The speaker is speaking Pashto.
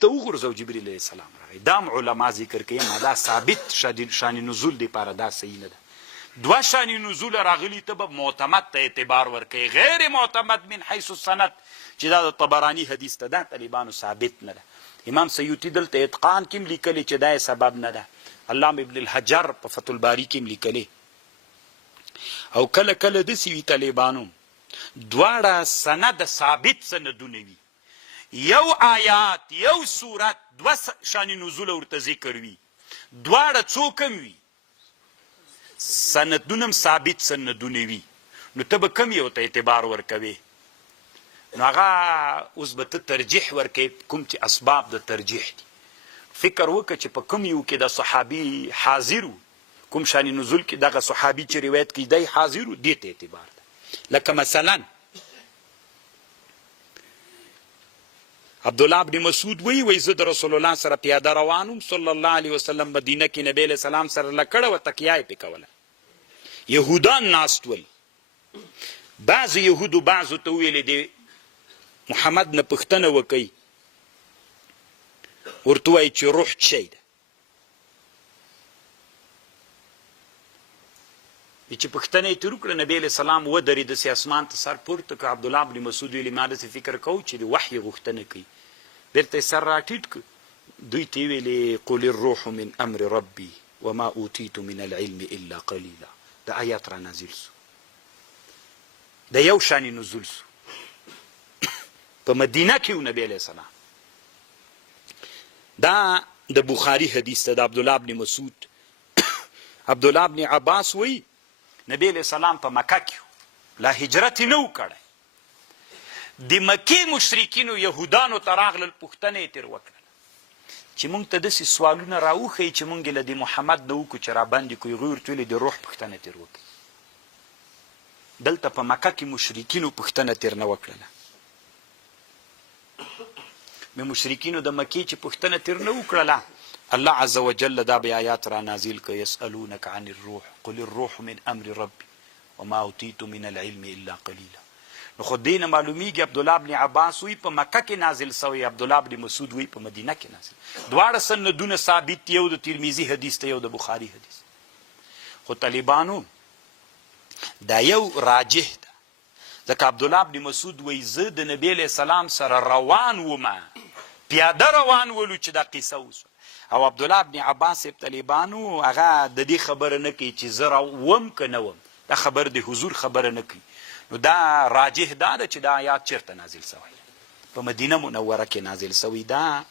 ته وغورځو جبریل علیه السلام راغی. دا هم علما ذکر کوي ما دا ثابت شان نزول دپاره دا صحیح نه ده. دوه شان نزول راغلي ته به معتمد ته اعتبار ورکوي، غیر معتمد من حیث السند چې دا د طبراني حدیث ته دا طالبانو ثابت نه ده. امام سیوطي دلته اتقان کې هم لیکلي چې دا سبب نه ده. علامه ابن الحجر په فتح الباري کې هم لیکلي. او کله کله داسې وي طالبانو دواړه سند ثابت سندونه وي، یو آیات یو صورت دوه شان نزول ورته ذکر وي، دواړه څو کم وي سندونه هم ثابت سندونه وي، نو ته به کم یو ته اعتبار ورکوې؟ نو هغه اوس به ته ترجیح ورکوې کوم چې اسباب د ترجیح دي. فکر وکړه چې په کوم یو کې د صحابي حاضر و، کوم شان نزول کې دغه صحابي چې روایت کوي دی حاضر و، دې ته اعتبار ده. لکه مثلا عبدالله ابن مسعود وی زه د رسول الله سره پیاده روانم صلی الله علیه وسلم مدینه کې نبی علیه السلام سره لکړه و تکیه یې پې کوله. یهودان ناست ول، بعضو یهودو بعضو ته ویلې دی محمد نه پوښتنه وکئ، ورته وایي چې روح څه شی ده. چې پوښتنه یې ترې وکړه نبی علیه السلام ودرېد، داسې اسمان ته سر پورته کړه. عبدالله ابن مسعود ویلي ما داسې فکر کوو چې د وحي غوښتنه کوي. بیرته یې سر راټیټ کړ، دوی ته یې ویلې قل الروح من امر ربي وما اوتیت من العلم الا قلیلا. د آیات را نازل سو، د یو شان نزول سو په مدینه کې و نبی علیه السلام. دا د بخاري حدیث ته د عبدالله ابن مسعود. عبدالله ابن عباس وی نبی علیہ السلام په مکه کې لا هجرت نه و کړی، د مکې مشرکینو یهودانو ته راغلل، پوښتنه یې ترې وکړله چې موږ ته داسې سوالونه راوښیي چې موږ یې له د محمد نه وکړو چې راباندې کړو. هغوی ورته ویلې د روح پوښتنه ترې وکړي. دلته په مکه کې مشرکینو پوښتنه ترې نه وکړله. مشرکینو د مکې چې پوښتنه ترې نه وکړله، الله عز وجل دا بیا آیات را نازل که یسألونک عن الروح قل الروح من امر ربي وما اوتیت من العلم الا قلیلا. نو خو دې نه معلومیږي عبدالله ابن عباس وی په مکه کې نازل سوی، عبدالله ابن مسعود وی په مدینه کې نازل. دواړه سندونه ثابت، یو د ترمذي حدیث ته یو د بخاري حدیث. خو طالبانو دا یو راجح ده، ځکه عبدالله ابن مسعود وی زه د نبی علیه السلام سره روان ومه، پیاده روان ولو چې دا قصه وسوه. او عبدالله ابن عباس صاحب طالبانو هغه د دې خبره نه کوي چې زه راوم که نه وم، دا خبر د حضور خبره نه کوي. نو دا راجح دا ده چې دا آیات چېرته نازل سوی؟ په مدینه منوره کې نازل سوی. دا